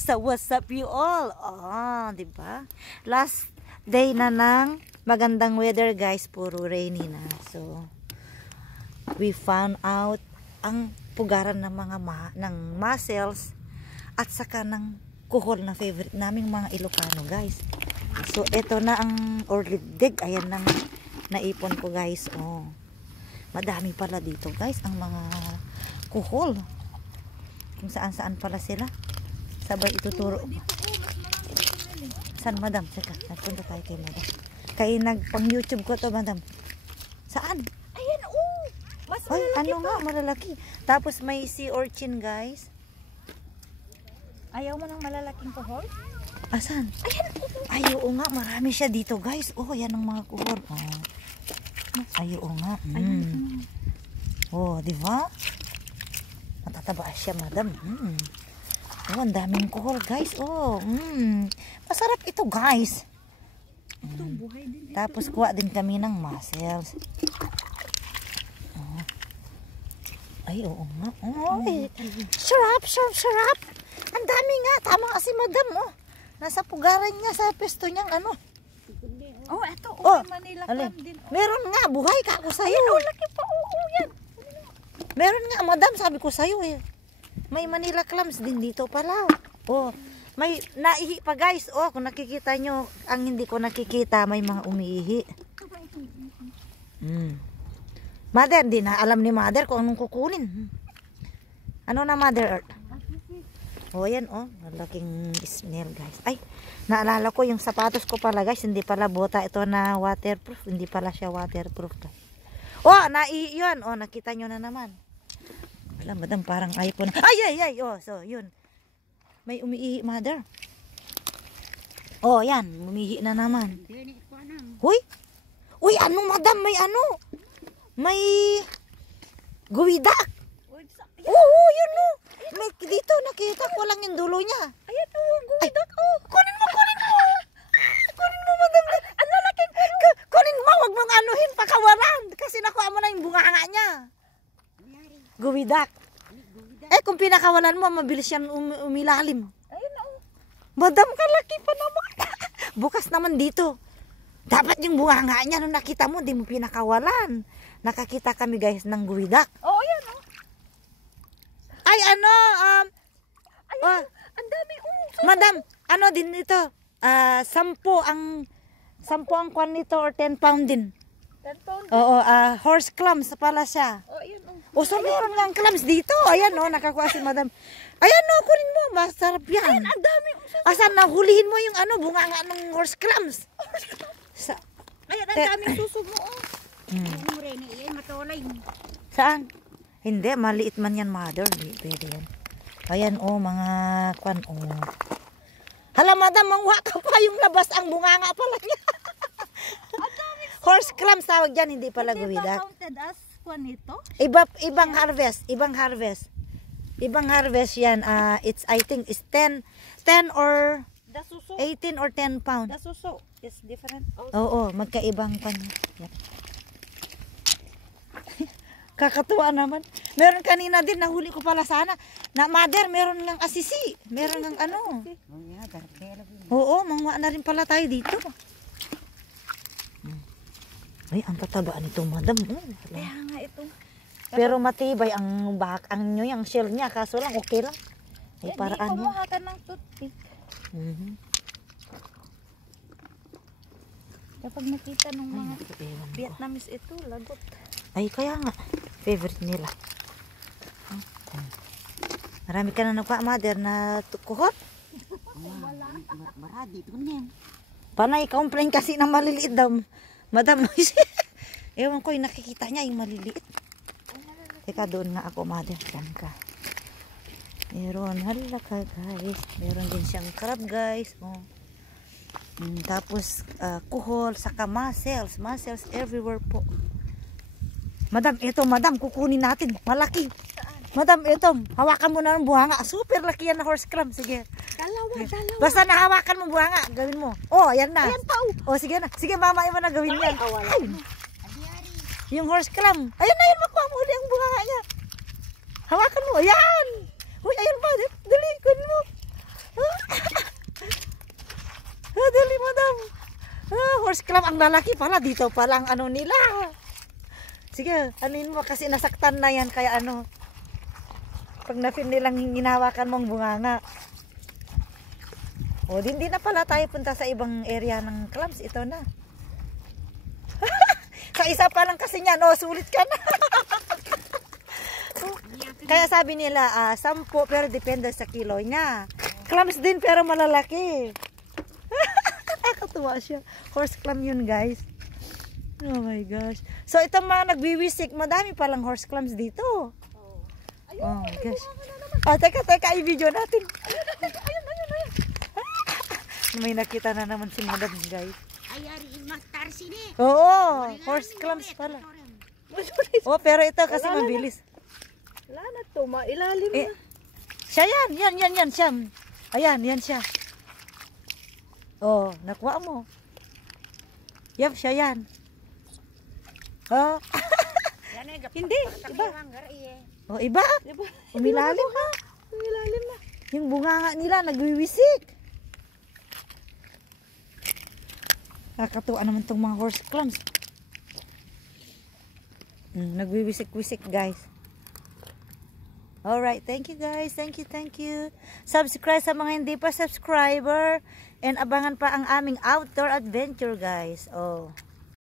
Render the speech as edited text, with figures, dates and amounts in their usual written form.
So what's up you all? Oh, 'di ba? Last day na ng magandang weather, guys. Puro rainy na. So we found out ang pugaran ng mga ng mussels at saka ng kuhol na favorite naming mga Ilocano, guys. So ito na ang orlig. Ayan nang naipon ko, guys. Oh. Madami pala dito, guys, ang mga kuhol. Kung saan-saan pala sila. Sabay ituturo. Saan, madam? Saka, nagpunta tayo kay madam. Kaya nagpang YouTube ko to, madam. Saan? Ayan, oh! Mas ay, malalaki ano nga, malalaki. Tapos may sea urchin, guys. Ayaw mo ng malalaking kuhol? Asan? Ayan, ay, oo nga, marami siya dito, guys. Oh, yan ang mga kuhol. Oh. Ay, oo nga. Oh, di ba? Matataba siya, madam. Oh, ang daming kuhol, guys. Oh, masarap ito, guys. ito, buhay din. Tapos kuha din kami ng mussels. Oh. Ay, oo nga. Oh, sarap, sarap, sarap. Ang dami nga. Tama kasi, madam. Oh. Nasa pugaran niya sa pesto niyang ano. Oh, ito. Oh, Manila alin? clam din. Oh. Meron nga. Buhay ka ako sa'yo. Ayan, oh, laki pa. Oo, yan. Meron nga, madam. Sabi ko sa'yo eh. May Manila clams din dito pala. Oh, may naihi pa, guys. Oh, kung nakikita nyo, ang hindi ko nakikita, may mga umiihi. Mother, di na alam ni mother kung anong kukunin. Ano na, mother earth? Oh, yan, oh. Malaking smell, guys. Ay, naalala ko yung sapatos ko pala, guys. Hindi pala bota ito na waterproof. Hindi pala siya waterproof, guys. Oh, naihi yun. Oh, nakita nyo na naman. Alam, madam, parang ayaw po na. Ay. Oh, so, yun. May umiihi, mother. Oh, yan. Umiihi na naman. Huy. Uy, ano, madam? May ano? May guwidak. Oo, yun, no. May, dito, nakita ko lang yung dulo niya. Ayan, oh, guwidak. Oh, kunin mo. Kunin mo, madam. Ang lalaking kunin mo, wag mong anuhin, pakawalan. Kasi nakuha mo na yung bunganga niya. Guwidak. Kung pinakawalan mo, mabilis yan umilalim. Ayun, oh. Madam, kalaki pa naman. Bukas naman dito. Dapat yung bunganga niya, nung nakita mo, di mo pinakawalan. Nakakita kami, guys, ng guwidak. Oh, ayan, oh. Ay, ano, Ayan, ang dami, oh. madam, ano din ito? 10 ang kwan nito or 10 pound din. 10 pound. Oo, horse clams pala siya. Oh, ayan, oh. O, so meron lang clams dito. Ayan, oh, nakakuha si madam. Ayan, oh, kunin mo. Masarap yan. Ayan, ang dami. Asan, nahulihin mo yung ano, bunganga ng horse clams. Ayan, ang daming suso mo, oh. Ayan, Rene, ayan, matulay. Saan? Hindi, maliit man yan, mother. Hindi, pwede yan. Ayan, oh, mga kwan, oh. Hala, madam, mangwa ka pa yung labas ang bunganga pala niya. Horse clams tawag dyan, hindi pala guwidak. Counted as one ito? Ibang harvest, ibang harvest. Ibang harvest yan. It's, I think, is 10 or The suso. 18 or 10 pound. The suso is different. Oo, magkaibang pan. Yan. Kakatuwa naman. Meron kanina din, nahuli ko pala sana. Na mother, meron ng asisi. Meron ng ano. Oo, mangwa na rin pala tayo dito. Ay, ang tataba nito, madam. Kaya nga ito. Pero matibay ang nyo, yung shell niya. Kaso lang, okay lang. Ay, para Hindi, ano. kumuha ka ng toothpick. Kapag nakita ng mga Vietnamese ito, lagot. Ay, kaya nga. Favorite nila. Marami ka na nakuha, mother, na kuhot. Maradi ito niyan. Panay, complain kasi ng maliliit daw. Madam, ewan ko, yung nakikita niya yung maliliit. Teka, doon nga ako, mother. Saan ka? Meron, hala ka, guys. Meron din siyang crab, guys. Oh. Tapos, kuhol, saka mussels. Mussels everywhere po. Madam, ito, madam, kukunin natin. Malaki. Madam, ito, hawakan mo na ng buhanga. Super laki yan na horse clam. Sige. Dalawa. Basta nahawakan mo buhanga, gawin mo. Oh, ayan na. Ayan, tao. Oh, sige na. Sige, mama, mo na gawin yan. Ay, Yung horse clam. Ayun na yun, makuha mo ulit ang buhanga niya. Hawakan mo. Ayan. Uy, ayun pa. Dali, kunin mo. horse clam ang lalaki pala. Dito pala ang ano nila. Sige, anuin mo kasi nasaktan na yan. Kaya ano, pag na-feel nilang hinawakan mong bunganga. O, hindi na pala tayo punta sa ibang area ng clams. Ito na. Sa isa pa lang kasi niyan, oh, sulit ka na. Kaya sabi nila, 10 pero depende sa kilo niya. Clams din pero malalaki. Nakakatuwa siya. Horse clam yun, guys. Oh my gosh. So, itong mga nagwiwisik, madami palang horse clams dito. Oh my gosh. Oh, teka, i-video natin. May nakita na naman si Madam, guys. Ayari imaktar sini. Oo, horse clams pala. Oh, pero ito kasi mabilis. Wala na to, mailalim Eh, na. siya yan, siya. Ayan, yan siya. Oh, nakuha mo. Yep, siya yan. Oh. Hindi, iba. Oh, iba. Umilalim na. Umilalim na. Yung bunganga nila, nagwiwisik. Nakakatuwa naman tong mga horse clams. Nagwiwisik-wisik, guys. Alright, thank you guys. Thank you. Subscribe sa mga hindi pa subscriber. And abangan pa ang aming outdoor adventure, guys. Oh.